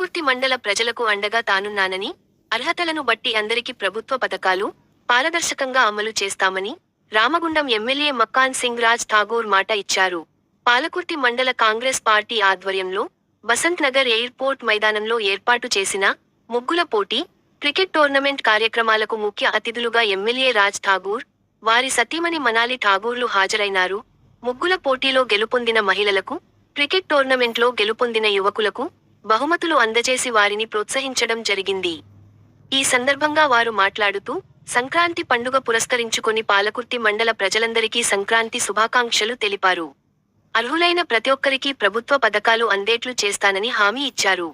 పాలకుర్తి మండల ప్రజలకు అండగా తానున్నానని, అర్హతలను బట్టి అందరికి ప్రభుత్వ పథకాలు పారదర్శకంగా అమలు చేస్తామని రామగుండం ఎమ్మెల్యే మక్కాన్ సింగ్ రాజ్ ఠాగూర్ మాట ఇచ్చారు. పాలకుర్తి మండల కాంగ్రెస్ పార్టీ ఆధ్వర్యంలో బసంత్ నగర్ ఎయిర్పోర్ట్ మైదానంలో ఏర్పాటు చేసిన ముగ్గుల పోటీ, క్రికెట్ టోర్నమెంట్ కార్యక్రమాలకు ముఖ్య అతిథులుగా ఎమ్మెల్యే రాజ్ ఠాగూర్, వారి సతీమణి మనాలి ఠాగూర్లు హాజరైనారు. ముగ్గుల పోటీలో గెలుపొందిన మహిళలకు, క్రికెట్ టోర్నమెంట్లో గెలుపొందిన యువకులకు బహుమతులు అందజేసి వారిని ప్రోత్సహించడం జరిగింది. ఈ సందర్భంగా వారు మాట్లాడుతూ, సంక్రాంతి పండుగ పురస్కరించుకొని పాలకుర్తి మండల ప్రజలందరికీ సంక్రాంతి శుభాకాంక్షలు తెలిపారు. అర్హులైన ప్రతి ఒక్కరికి ప్రభుత్వ పథకాలు అందేట్లు చేస్తానని హామీ ఇచ్చారు.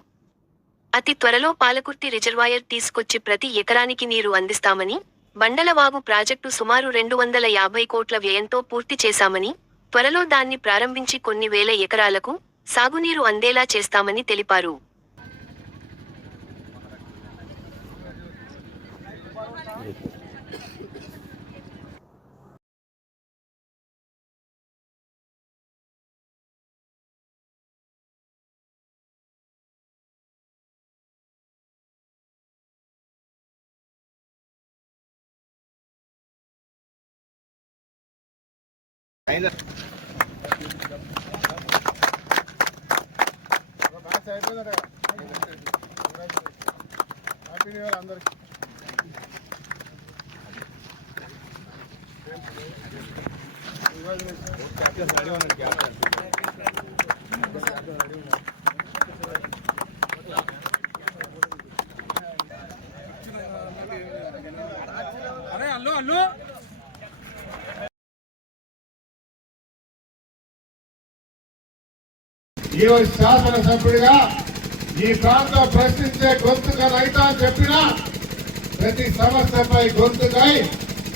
అతి త్వరలో పాలకుర్తి రిజర్వాయర్ తీసుకొచ్చి ప్రతి ఎకరానికి నీరు అందిస్తామని, బండలవాగు ప్రాజెక్టు సుమారు 250 కోట్ల వ్యయంతో పూర్తి చేశామని, త్వరలో దాన్ని ప్రారంభించి కొన్ని వేల ఎకరాలకు సాగునీరు అందేలా చేస్తామని తెలిపారు. ఈరోజు శాసనసభ్యుడిగా ఈ ప్రాంతం ప్రశ్నించే గొంతుగా రైతా అని చెప్పినా ప్రతి సమస్యపై గొంతుకై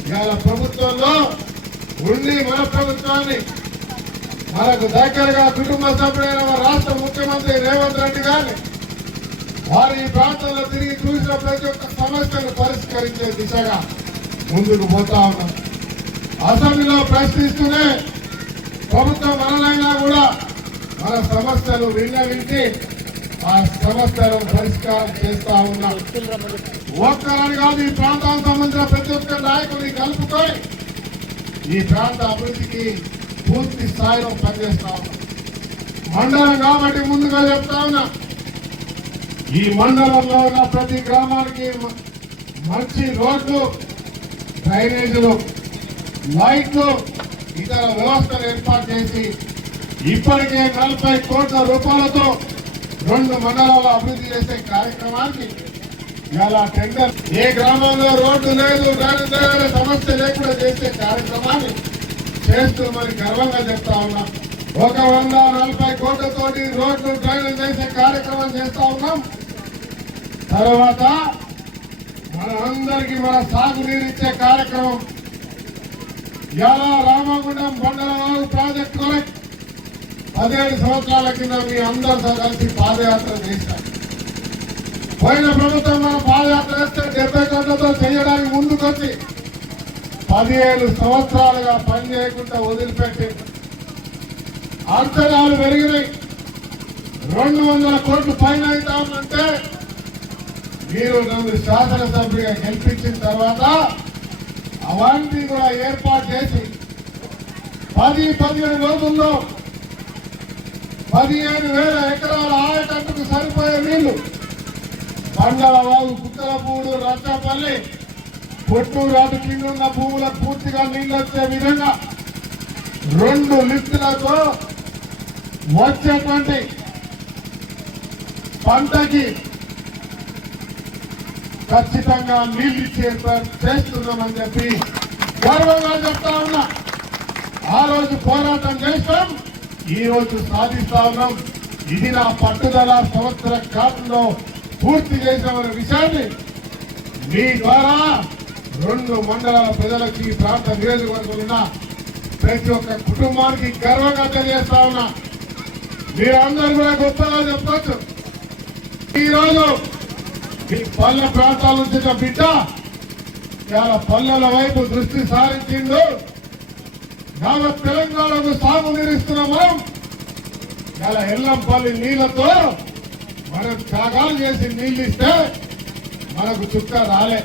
ఇవాళ ప్రభుత్వంలో ఉండి మన ప్రభుత్వాన్ని మనకు దగ్గరగా కుటుంబ సభ్యుడైన మన రాష్ట్ర ముఖ్యమంత్రి రేవంత్ రెడ్డి గారిని వారు ఈ ప్రాంతంలో తిరిగి చూసిన ప్రతి ఒక్క సమస్యను పరిష్కరించే దిశగా ముందుకు పోతా ఉన్నాం. అసెంబ్లీలో ప్రశ్నిస్తూనే ప్రభుత్వం మనలైనా కూడా మన సమస్యలు విన్నవించి ఆ సమస్యలను పరిష్కారం చేస్తా ఉన్నాం. ఒక్కరని కాదు, ఈ ప్రాంతానికి సంబంధించిన ప్రతి ఒక్క నాయకుడిని కలుపుకొని ఈ ప్రాంత అభివృద్ధికి పూర్తి స్థాయిలో పనిచేస్తా ఉన్నాం. మండలం కాబట్టి ముందుగా చెప్తా ఉన్నా, ఈ మండలంలో ఉన్న ప్రతి గ్రామానికి మంచి రోడ్లు, డ్రైనేజీలు, లైట్లు, ఇతర వ్యవస్థలు ఏర్పాటు చేసి ఇప్పటికే 40 కోట్ల రూపాయలతో 2 మండలాలు అభివృద్ధి చేసే కార్యక్రమానికి ఇలా టెండర్, ఏ గ్రామంలో రోడ్డు లేదు, డ్రైనేజ్ సమస్య లేకుండా చేసే కార్యక్రమాన్ని చేస్తూ మరి గర్వంగా చెప్తా ఉన్నాం. 140 కోట్లతోటి రోడ్లు, డ్రైనేజ్ చేసే కార్యక్రమం చేస్తా ఉన్నాం. తర్వాత మన అందరికీ మన సాగునీరు ఇచ్చే కార్యక్రమం ఇలా రామగుండం బండలవాగు ప్రాజెక్టు కొరకు 17 సంవత్సరాల కింద మీ అందరితో కలిసి పాదయాత్ర చేశారు. పోయిన ప్రభుత్వం మన పాదయాత్ర చేస్తే 70 కోట్లతో చేయడానికి ముందుకొచ్చి 17 సంవత్సరాలుగా పని చేయకుండా వదిలిపెట్టి అంచనాలు పెరిగినాయి. 200 కోట్లు పైన అవుతామంటే మీరు నన్ను శాసనసభ్యుడిగా గెలిపించిన తర్వాత అవన్నీ కూడా ఏర్పాటు చేసి 10-15 రోజుల్లో 15,000 ఎకరాల ఆయకట్టుకు సరిపోయే నీళ్లు బండలవాగు, కుక్కలపూడు, రచ్చపల్లి, పొట్టూరు అటు కింద ఉన్న భూములకు పూర్తిగా నీళ్లు వచ్చే విధంగా 2 లిఫ్టులతో వచ్చేటువంటి పంటకి ఖచ్చితంగా నీళ్లు ఇచ్చే చేస్తున్నామని చెప్పి గర్వంగా చెప్తా ఉన్నా. ఆ రోజు పోరాటం చేస్తాం, ఈ రోజు సాధిస్తా ఉన్నాం. ఇది నా పట్టుదల. సంవత్సర కాలంలో పూర్తి చేసామనే విషయాన్ని మీ ద్వారా 2 మండలాల ప్రజలకి, ఈ ప్రాంత నియోజకవర్గంలో ఉన్న ప్రతి ఒక్క కుటుంబానికి గర్వంగా తెలియజేస్తా ఉన్నా. మీరందరూ కూడా గొప్పగా చెప్పచ్చు. ఈరోజు ఈ పల్లె ప్రాంతాల నుంచి బిడ్డ చాలా పల్లెల వైపు దృష్టి సారించిండు. యావత్ తెలంగాణకు సాగునీరు ఇస్తున్న మనం ఇలా ఎల్లంపల్లి నీళ్లతో మనం త్యాగాలు చేసి నీళ్లు ఇస్తే మనకు చుక్క రాలే.